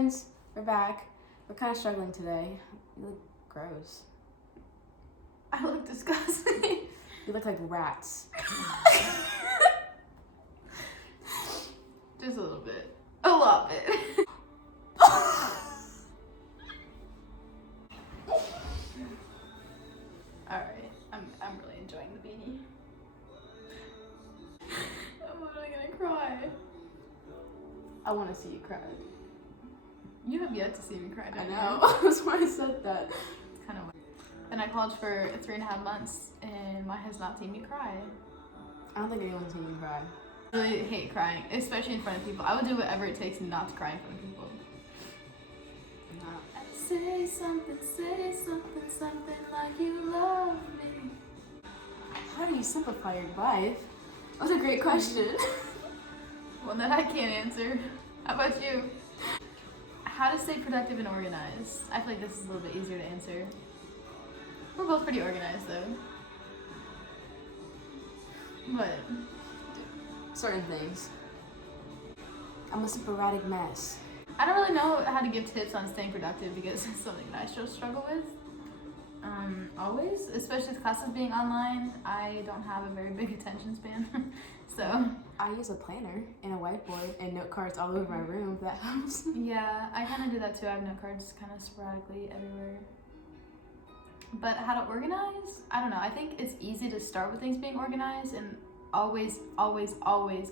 friends, we're back. We're kind of struggling today. You look gross. I look disgusting. You look like rats. Just a little bit. A lot bit. Alright, I'm really enjoying the beanie. I'm literally gonna cry. I want to see you cry. You have yet to see me cry, I don't you? know. That's why I said that. It's kind of weird. Been at college for 3.5 months, and Maya has not seen me cry. I don't think anyone's seen you cry. I really hate crying, especially in front of people. I would do whatever it takes not to cry in front of people. No. Say something like you love me. How do you simplify your life? That's a great question. One that I can't answer. How about you? How to stay productive and organized. I feel like this is a little bit easier to answer. We're both pretty organized though. What? Certain things. I'm a sporadic mess. I don't really know how to give tips on staying productive because it's something that I still struggle with. Always, especially with classes being online, I don't have a very big attention span. So I use a planner and a whiteboard and note cards all over my room. That helps. yeah, I kind of do that too. I have note cards kind of sporadically everywhere. But how to organize? I don't know. I think it's easy to start with things being organized and always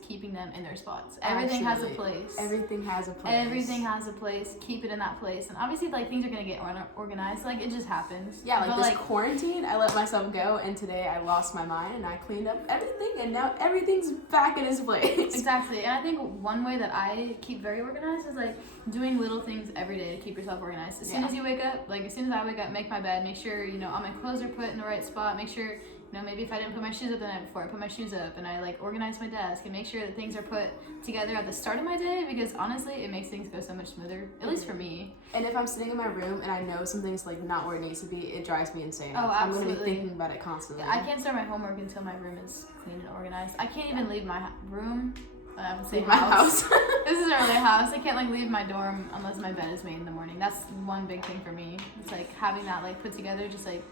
keeping them in their spots. Everything has a place. Everything has a place. Everything has a place. Keep it in that place. And obviously, like, things are gonna get organized. Like, it just happens. Yeah, like but, this quarantine, I let myself go, and today I lost my mind and I cleaned up everything, and now everything's back in its place. Exactly. And I think one way that I keep very organized is like doing little things every day to keep yourself organized. As soon as you wake up, like as soon as I wake up, make my bed, make sure, you know, all my clothes are put in the right spot, make sure, you know, maybe if I didn't put my shoes up the night before, I put my shoes up, and I like organize my desk and make sure that things are put together at the start of my day, because honestly, it makes things go so much smoother, at least for me. And if I'm sitting in my room and I know something's like not where it needs to be, it drives me insane. Oh, I'm absolutely. gonna be thinking about it constantly. Yeah, I can't start my homework until my room is clean and organized. I can't even leave my room. I would say my house. This isn't really a house. I can't like leave my dorm unless my bed is made in the morning. That's one big thing for me. It's like having that like put together just like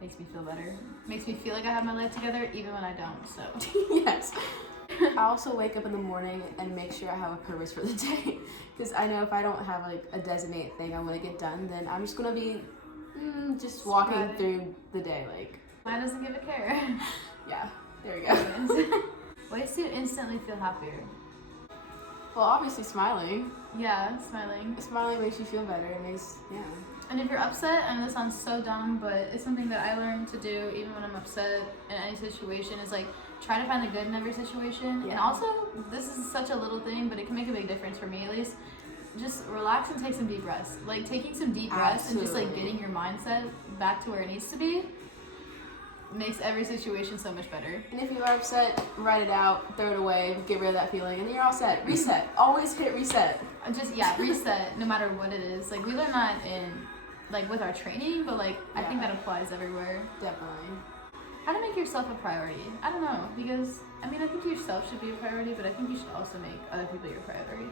makes me feel better. Makes me feel like I have my life together even when I don't. So yes. I also wake up in the morning and make sure I have a purpose for the day, because I know if I don't have like a designated thing I want to get done, then I'm just gonna be just walking through the day like. Mine doesn't give a care. Yeah, there we go. Ways to instantly feel happier. Well, obviously smiling. Yeah, smiling. Smiling makes you feel better. It makes, yeah. And if you're upset, I know this sounds so dumb, but it's something that I learned to do even when I'm upset in any situation, is like try to find the good in every situation. Yeah. And also, this is such a little thing, but it can make a big difference for me at least. Just relax and take some deep breaths. Like taking some deep breaths and just like getting your mindset back to where it needs to be makes every situation so much better. And if you are upset, write it out, throw it away, get rid of that feeling, and then you're all set. Reset. Always hit reset. Just, reset no matter what it is. Like, we learn that in, like, with our training, but, like, I think that applies everywhere. Definitely. How to make yourself a priority? I don't know, because, I mean, I think yourself should be a priority, but I think you should also make other people your priority,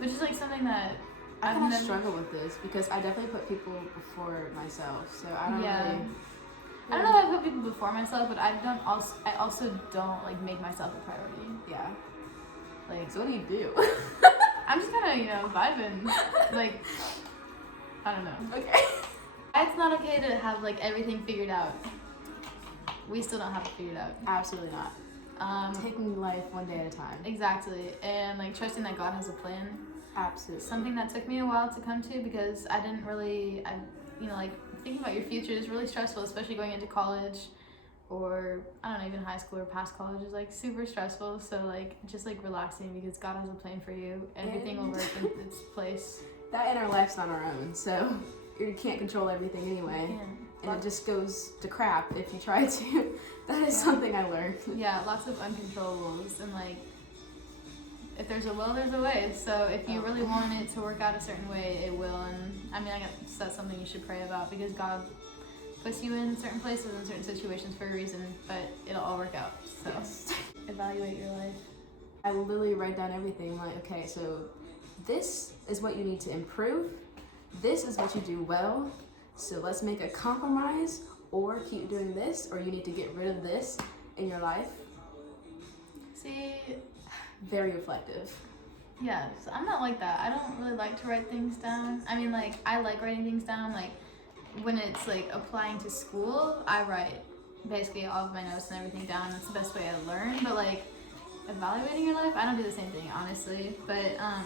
which is, like, something that I kind of struggle with this, because I definitely put people before myself, so I don't really... I don't know if I put people before myself, but I also don't like make myself a priority. Yeah. Like, so what do you do? I'm just kind of, you know, vibing. Like, I don't know. Okay. It's not okay to have like everything figured out. We still don't have it figured out. Absolutely not. Taking life one day at a time. Exactly, and like trusting that God has a plan. Absolutely. Something that took me a while to come to, because I didn't really, like thinking about your future is really stressful, especially going into college, or I don't know, even high school or past college is like super stressful. So like just like relaxing, because God has a plan for you. Everything will work in its place. That in our life's not our own, so you can't control everything anyway. Yeah. And it just goes to crap if you try to. That is something I learned. Yeah, lots of uncontrollables, and like if there's a will, there's a way. So if you really want it to work out a certain way, it will. And I mean, I guess that's something you should pray about, because God puts you in certain places and certain situations for a reason, but it'll all work out. So evaluate your life. I literally write down everything. Like, okay, so this is what you need to improve. This is what you do well. So let's make a compromise, or keep doing this, or you need to get rid of this in your life. See, Very reflective. yes, I'm not like that. I don't really like to write things down. I mean, like, I like writing things down. Like, when it's, like, applying to school, I write basically all of my notes and everything down. That's the best way I learn. But, like, evaluating your life, I don't do the same thing, honestly. But, I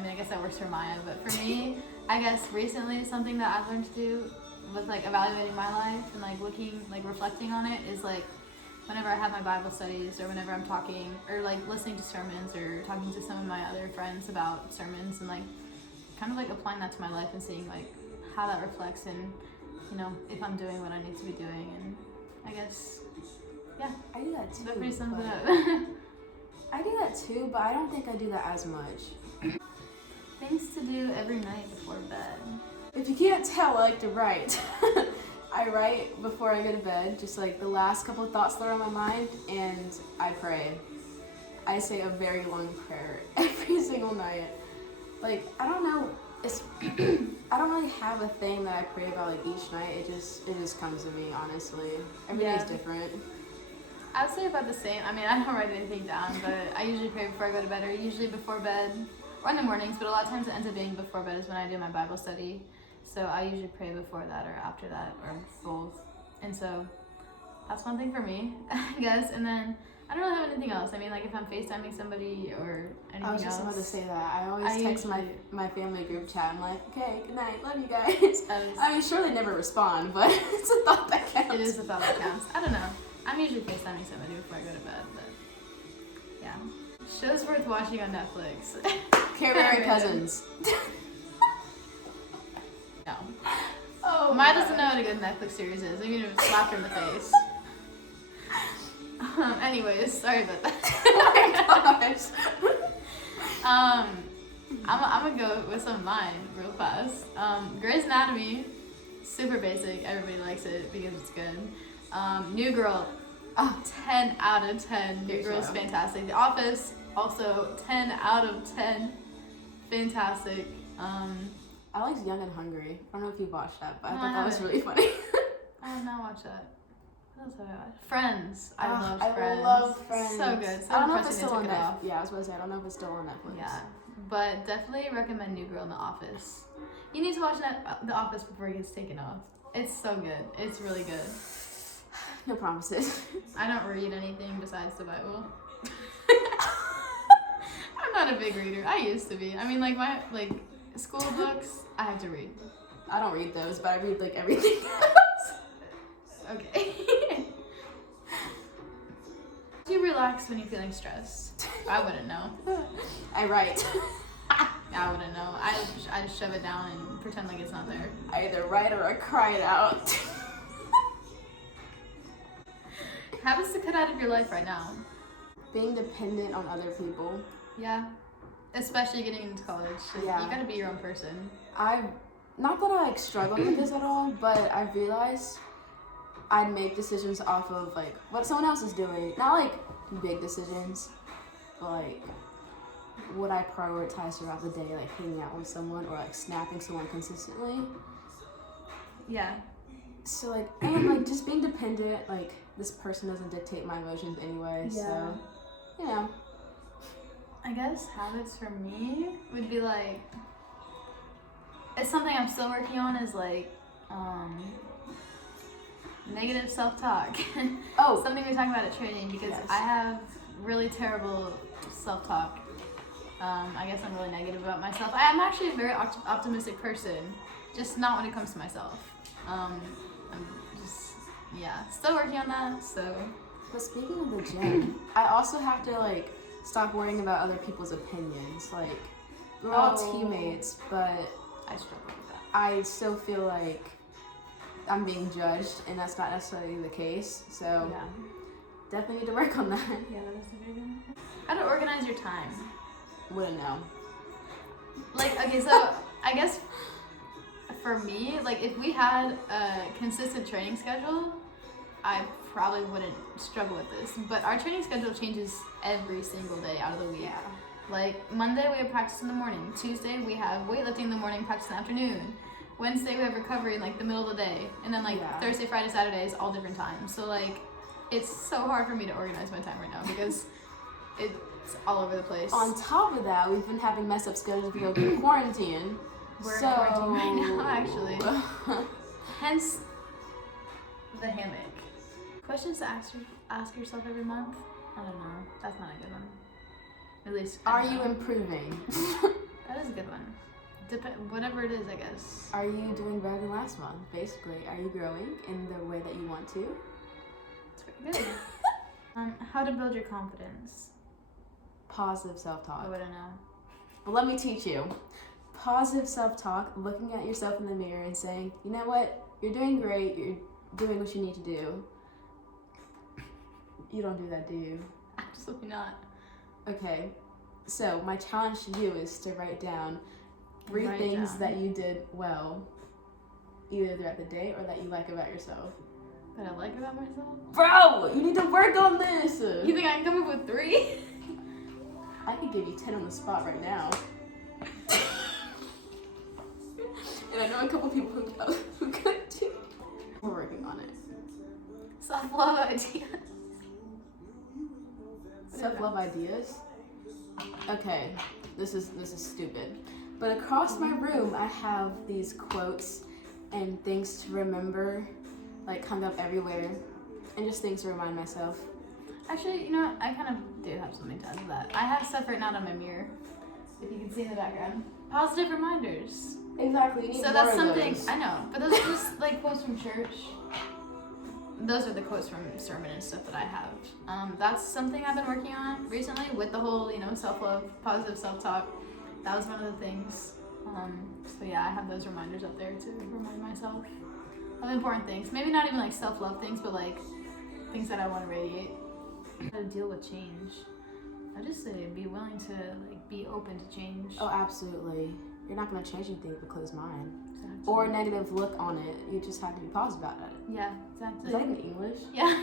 mean, I guess that works for Maya. But for me, I guess recently something that I've learned to do with, like, evaluating my life and, like, looking, like, reflecting on it is, like, whenever I have my Bible studies, or whenever I'm talking, or like listening to sermons, or talking to some of my other friends about sermons, and like kind of like applying that to my life and seeing like how that reflects in, you know, if I'm doing what I need to be doing. And I guess, yeah, I do that too. that pretty sums it up. I do that too, but I don't think I do that as much. Things to do every night before bed. If you can't tell, I like to write. I write before I go to bed, just like the last couple of thoughts that are on my mind, and I pray. I say a very long prayer every single night. Like, I don't know, it's I don't really have a thing that I pray about like each night. It just comes to me, honestly. Every day's different. I would say about the same. I mean, I don't write anything down, but I usually pray before I go to bed, or usually before bed, or in the mornings, but a lot of times it ends up being before bed is when I do my Bible study. So I usually pray before that or after that, or both. And so that's one thing for me, I guess. And then I don't really have anything else. I mean, like if I'm FaceTiming somebody or anything else. I was just about to say that. I always text usually, my family group chat. I'm like, okay, good night, love you guys. I mean, sure they never respond, but it's a thought that counts. It is a thought that counts. I don't know. I'm usually FaceTiming somebody before I go to bed, but yeah. Shows worth watching on Netflix. Carrie Cousins. No. Oh, Maya doesn't know what a good Netflix series is. I'm gonna slap her in the face. Anyways, sorry about that. Oh my gosh. I'm gonna go with some of mine real fast. Grey's Anatomy, super basic. Everybody likes it because it's good. New Girl, 10 out of 10. New Girl's fantastic. The Office, also 10 out of 10. Fantastic. I like Young and Hungry. I don't know if you watched that, but I No, thought I that was haven't. really funny. I have not watched that. What else have I watched? Friends. I I love Friends. So good. So I don't know if depressing it's they still took on it Netflix. off. Yeah, I was about to say, I don't know if it's still on Netflix. Yeah, but definitely recommend New Girl in The Office. You need to watch The Office before it gets taken off. It's so good. It's really good. No promises. I don't read anything besides the Bible. I'm not a big reader. I used to be. I mean, like my school books, I have to read. I don't read those, but I read like everything else. Okay. Do you relax when you're feeling stressed? I wouldn't know. I write. I wouldn't know. I just shove it down and pretend like it's not there. I either write or I cry it out. Habits to cut out of your life right now. Being dependent on other people. Yeah. Especially getting into college. Yeah. You gotta be your own person. Not that I like struggle with this at all, but I realized I'd make decisions off of like what someone else is doing. Not like big decisions, but like what I prioritize throughout the day, like hanging out with someone or like snapping someone consistently. Yeah. So like, and like just being dependent, like this person doesn't dictate my emotions anyway, so you know. I guess habits for me would be like, it's something I'm still working on, is like negative self-talk. Oh, Something we talk about at training, because yes. I have really terrible self-talk. I guess I'm really negative about myself. I'm actually a very optimistic person, just not when it comes to myself. I'm just, still working on that, so. But speaking of the gym, I also have to like stop worrying about other people's opinions. Like, we're all teammates, but I struggle with that. I still feel like I'm being judged, and that's not necessarily the case. So definitely need to work on that. Yeah, that is a big one. How to organize your time. Wouldn't know. Like, okay, so I guess for me, like if we had a consistent training schedule, I probably wouldn't struggle with this. But our training schedule changes every single day out of the week. Yeah. Like Monday we have practice in the morning. Tuesday we have weightlifting in the morning, practice in the afternoon. Wednesday we have recovery in like the middle of the day. And then like Thursday, Friday, Saturday is all different times. So like it's so hard for me to organize my time right now because it's all over the place. On top of that, we've been having messed up schedules because of quarantine. We're in quarantine right now, actually. Hence the hammock. Questions to ask yourself every month? I don't know. That's not a good one. At least. Are you improving? That is a good one. Whatever it is, I guess. Are you doing better than last month? Basically, are you growing in the way that you want to? It's pretty good. How to build your confidence? Positive self-talk. I wouldn't know. But let me teach you. Positive self-talk, looking at yourself in the mirror and saying, you know what? You're doing great. You're doing what you need to do. You don't do that, do you? Absolutely not. Okay. So my challenge to you is to write down 3 things that you did well, either throughout the day or that you like about yourself. That I like about myself? Bro, you need to work on this. You think I can come up with 3? I could give you 10 on the spot right now. And I know a couple people who could too. We're working on it. Self-love ideas. Self-love ideas? Okay, this is stupid. But across my room, I have these quotes and things to remember, like hung up everywhere, and just things to remind myself. Actually, you know what? I kind of do have something to add to that. I have stuff written out on my mirror, if you can see in the background. Positive reminders. Exactly. You need so more that's of something those. I know, but those are just like quotes from church. Those are the quotes from sermon and stuff that I have. That's something I've been working on recently with the whole, self-love, positive self-talk. That was one of the things. So yeah, I have those reminders up there to remind myself of important things. Maybe not even like self-love things, but like things that I want to radiate. How to deal with change. I just say be willing to be open to change. Oh, absolutely. You're not going to change anything with a closed mind. Exactly. Or a negative look on it. You just have to be positive about it. Yeah, exactly. Is that even English? Yeah.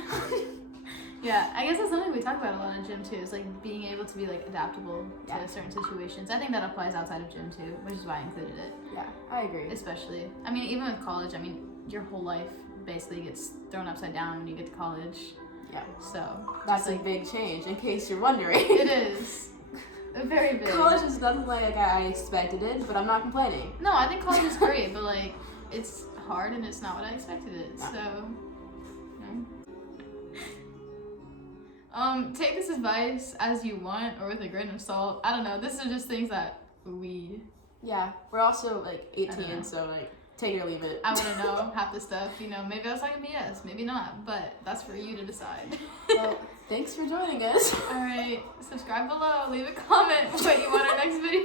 Yeah, I guess that's something we talk about a lot in gym too, is being able to be adaptable to certain situations. I think that applies outside of gym too, which is why I included it. Yeah, I agree. Especially, even with college, your whole life basically gets thrown upside down when you get to college. Yeah. So that's a big change, in case you're wondering. It is. Very big. College is nothing like I expected it, but I'm not complaining. No, I think college is great, but it's hard and it's not what I expected it. No. So, take this advice as you want or with a grain of salt. I don't know. This is just things that we. Yeah, we're also 18, so take it or leave it. I wouldn't know half the stuff. Maybe I was talking BS, maybe not, but that's for you to decide. Well, thanks for joining us. All right, subscribe below, leave a comment what you want our next video